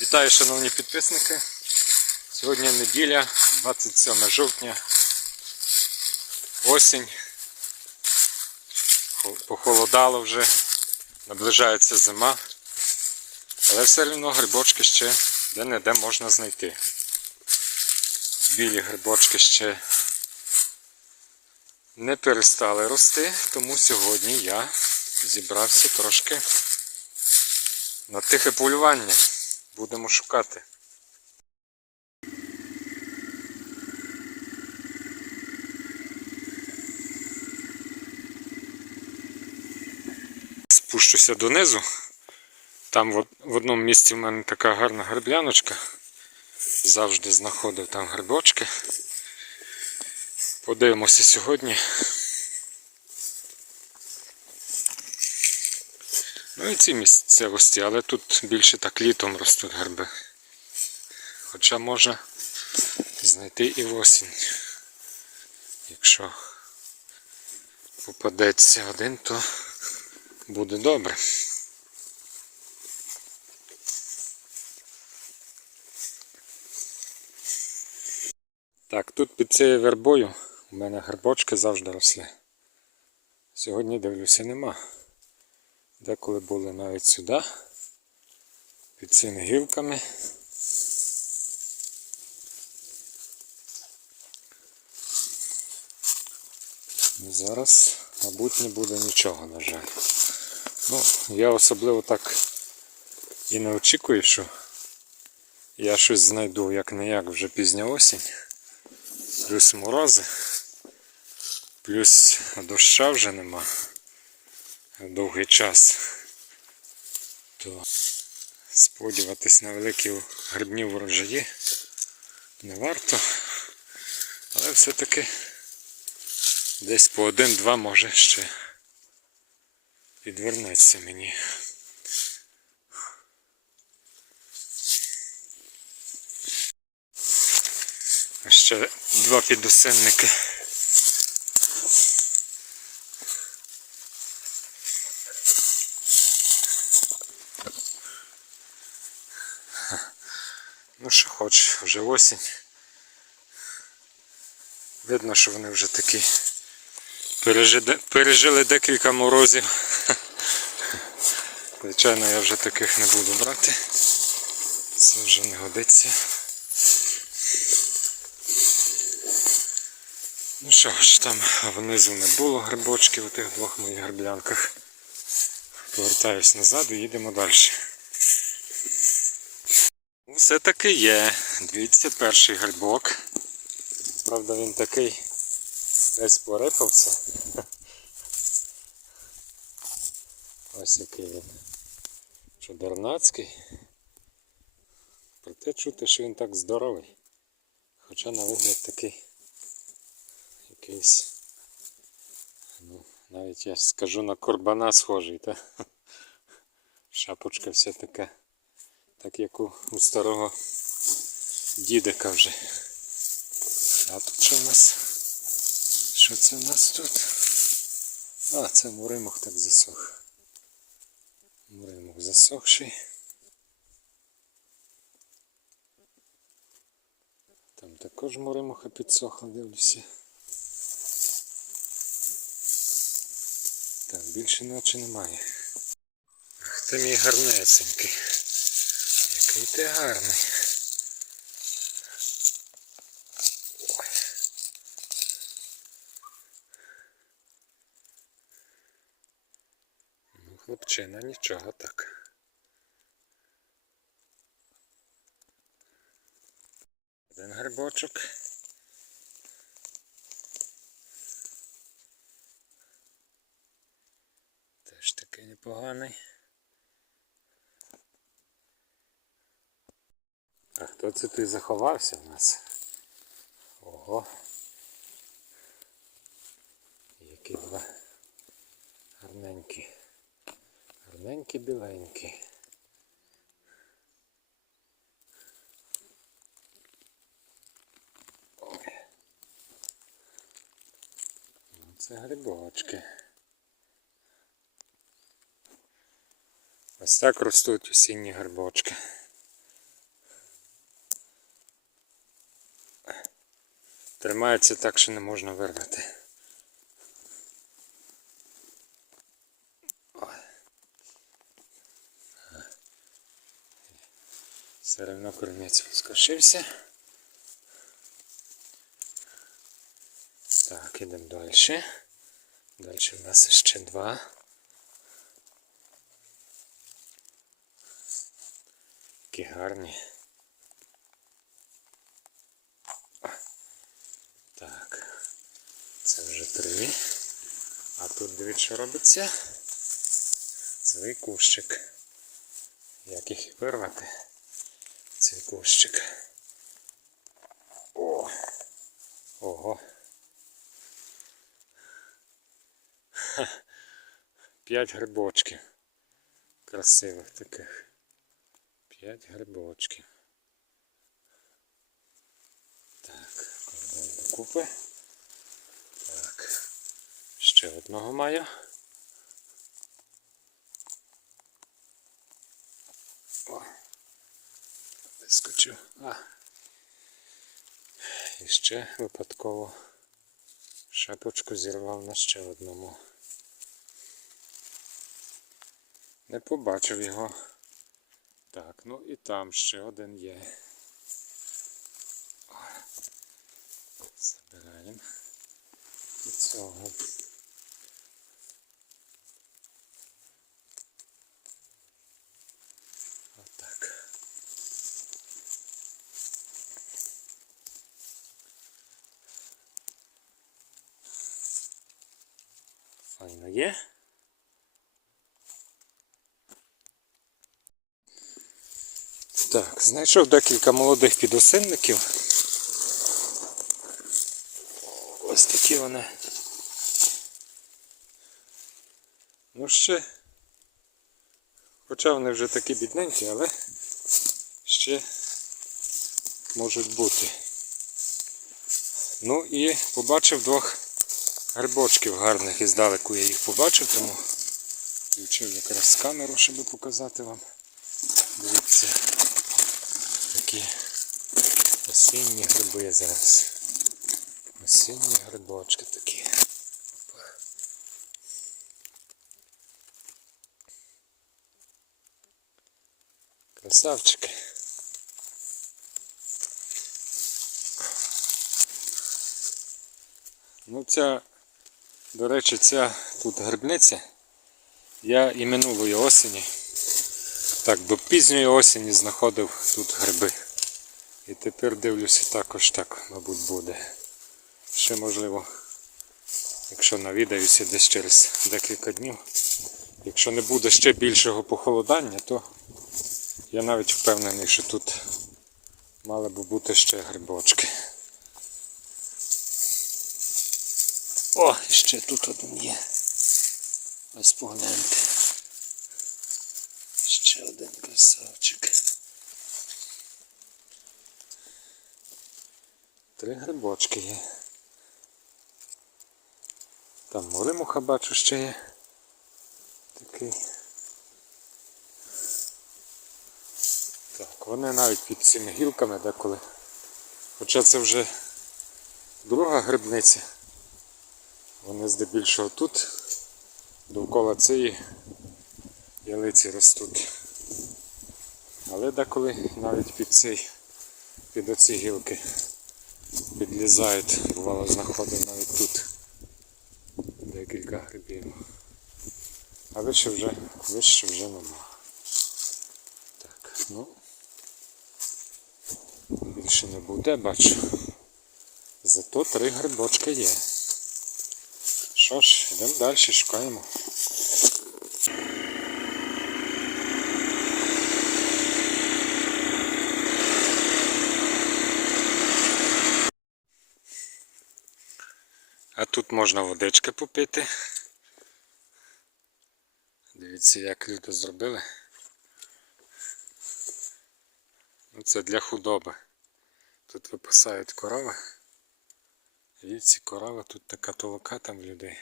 Вітаю, шановні підписники. Сьогодні неділя, 27 жовтня. Осінь. Похолодало вже, наближається зима. Але все одно грибочки ще де-не-де можна знайти. Білі грибочки ще не перестали рости, тому сьогодні я зібрався трошки на тихе полювання. Будемо шукати. Спущуся донизу. Там в одному місці в мене така гарна грибляночка. Завжди знаходив там грибочки. Подивимося сьогодні. Ну і ці місцевості, але тут більше так літом ростуть гриби. Хоча можна знайти і в осінь. Якщо попадеться один, то буде добре. Так, тут під цією вербою у мене грибочки завжди росли. Сьогодні дивлюся нема. Деколи були навіть сюди, під цими гілками. Ну, Зараз, мабуть, не буде нічого, на жаль. Ну, я особливо так і не очікую, що я щось знайду як не як вже пізня осінь. Плюс морози, плюс доща вже нема довгий час, то сподіватись на великі грибні врожаї не варто, але все-таки десь по один-два може ще підвернеться мені. Ще два підосинники. Ну що хоч, вже осінь. Видно, що вони вже такі пережили, пережили декілька морозів. Звичайно, я вже таких не буду брати. Це вже не годиться. Ну що ж, там внизу не було грибочків у тих двох моїх гриблянках. Повертаюсь назад і їдемо далі. Все таки є. Дивіться, перший грибок. Правда він такий весь порипався. Ось який він. Чудернацький. Проте чути, що він так здоровий. Хоча на вигляд такий якийсь. Ну, навіть я скажу на корбана схожий, та? Шапочка вся така так як у, у старого дідика вже. А тут що в нас? Що це в нас тут? А, це муримох так засох. Муримох засохший. Там також муримоха підсохла, дивлюся. Так, більше наче немає. Ах ти мій гарнесенький. Який ти гарний. Ну, хлопчина, нічого так. Один грибочок. Теж такий непоганий. Хто це тут заховався в нас? Ого. Які два гарненькі. Гарненькі біленькі. Ну, Це грибочки. Ось так ростуть осінні грибочки. Тримається так, що не можна вирвати. Все одно кормець скошився. Так, ідемо далі. Далі в нас ще два. Які гарні. Так. Це вже три. А тут дивіться, що робиться. Цей кущик. Як їх вирвати? Цей кущик. О! Ого! П'ять грибочків. Красивих таких. П'ять грибочків. Так, кладемо докупи. Ще одного маю. О. Вискочив. А. І ще випадково шапочку зірвав на ще одному. Не побачив його. Так, ну і там ще один є. Забираємо. І цього. Файно є. Так, знайшов декілька молодих підосинників. Ось такі вони. Ну ще. Хоча вони вже такі бідненькі, але ще можуть бути. Ну і побачив двох грибочків гарних і здалеку я їх побачив, тому включив якраз камеру, щоб показати вам. Дивіться, такі осінні гриби зараз. Осінні грибочки такі. Красавчики. Ну ця, до речі, ця тут грибниця. Я і минулої осені, так, до пізньої осені знаходив тут гриби. І тепер дивлюся також так, мабуть, буде. Ще можливо, якщо навідаюся десь через декілька днів. Якщо не буде ще більшого похолодання, то я навіть впевнений, що тут мали би бути ще грибочки. О, ще тут один є. Ось погляньте. Ще один красавчик. Три грибочки є. Там моримуха бачу ще є. Такий. Так, вони навіть під цими гілками деколи. Хоча це вже друга грибниця. Вони здебільшого тут, довкола цієї ялиці ростуть. Але деколи навіть під цей, під оці гілки підлізають, бувало знаходив навіть тут декілька грибів. А вище вже, вище вже нема. Так, ну більше не буде, бачу. Зато три грибочки є. Що ж, йдемо далі, шукаємо. А тут можна водички попити. Дивіться, як люди зробили. Це для худоби. Тут випасають корови. Ці корови, тут така толока там людей.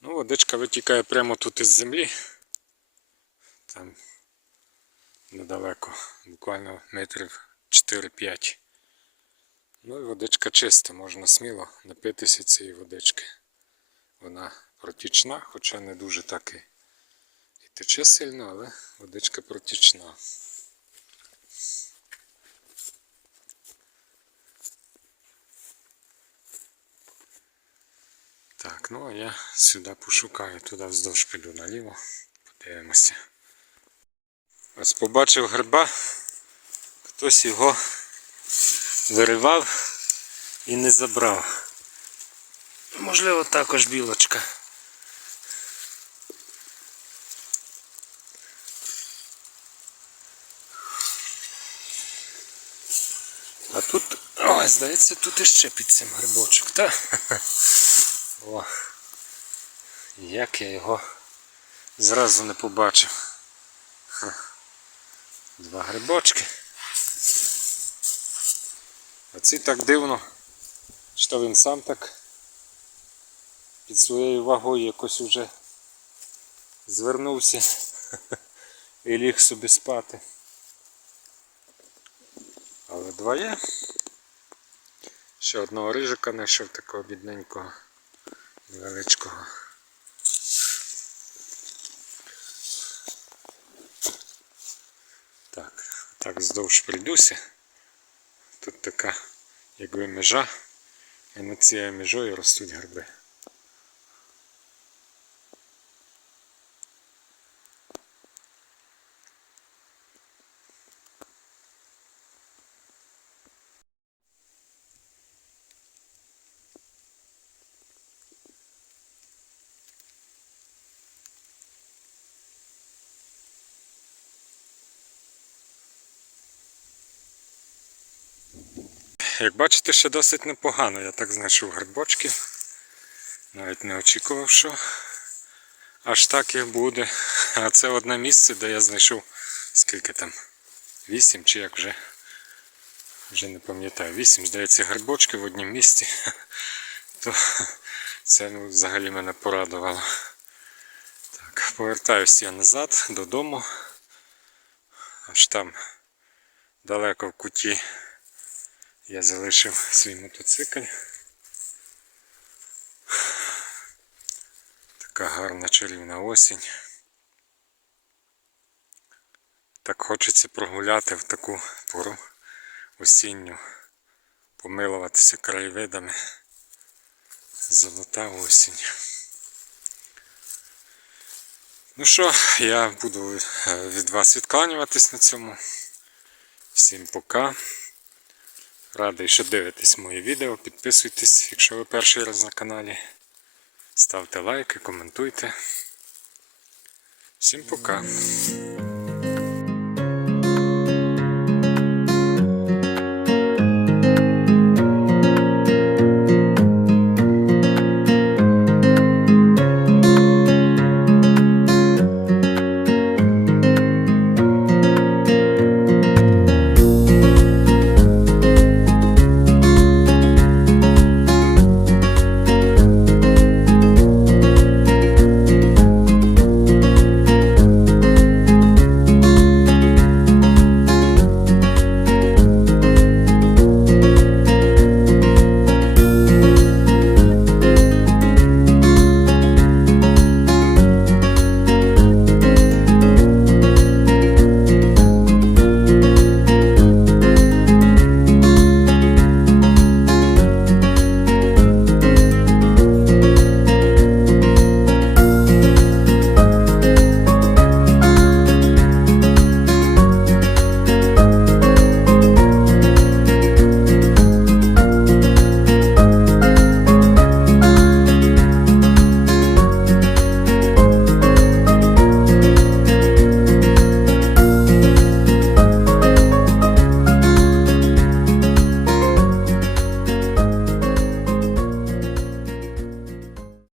Ну, водичка витікає прямо тут із землі. Там недалеко, буквально метрів 4-5. Ну і водичка чиста, можна сміло напитися цієї водички. Вона протічна, хоча не дуже так і тече сильно, але водичка протічна. Так, ну а я сюди пошукаю, туди вздовж піду наліво, подивимося. Ось побачив гриба, хтось його виривав і не забрав. Можливо, також білочка. А тут, ой, здається, тут іще під цим грибочок, так? О, як я його зразу не побачив. Два грибочки. А ці так дивно, що він сам так під своєю вагою якось уже звернувся і ліг собі спати. Але два є. Ще одного рижика знайшов такого бідненького, невеличкого. Так, так здовж прийдуся. Тут така, якби межа, і над цією межою ростуть гриби. Як бачите, ще досить непогано. Я так знайшов грибочки. Навіть не очікував, що аж так їх буде. А це одне місце, де я знайшов скільки там? Вісім чи як вже. Вже не пам'ятаю. Вісім, здається, грибочки в одному місці. То це ну, взагалі мене порадувало. Так, повертаюся я назад додому. Аж там далеко в куті я залишив свій мотоцикль. Така гарна чарівна осінь. Так хочеться прогуляти в таку пору осінню, помилуватися краєвидами. Золота осінь. Ну що, я буду е, від вас відкланюватись на цьому. Всім пока. Радий, що дивитесь мої відео. Підписуйтесь, якщо ви перший раз на каналі. Ставте лайки, коментуйте. Всім пока.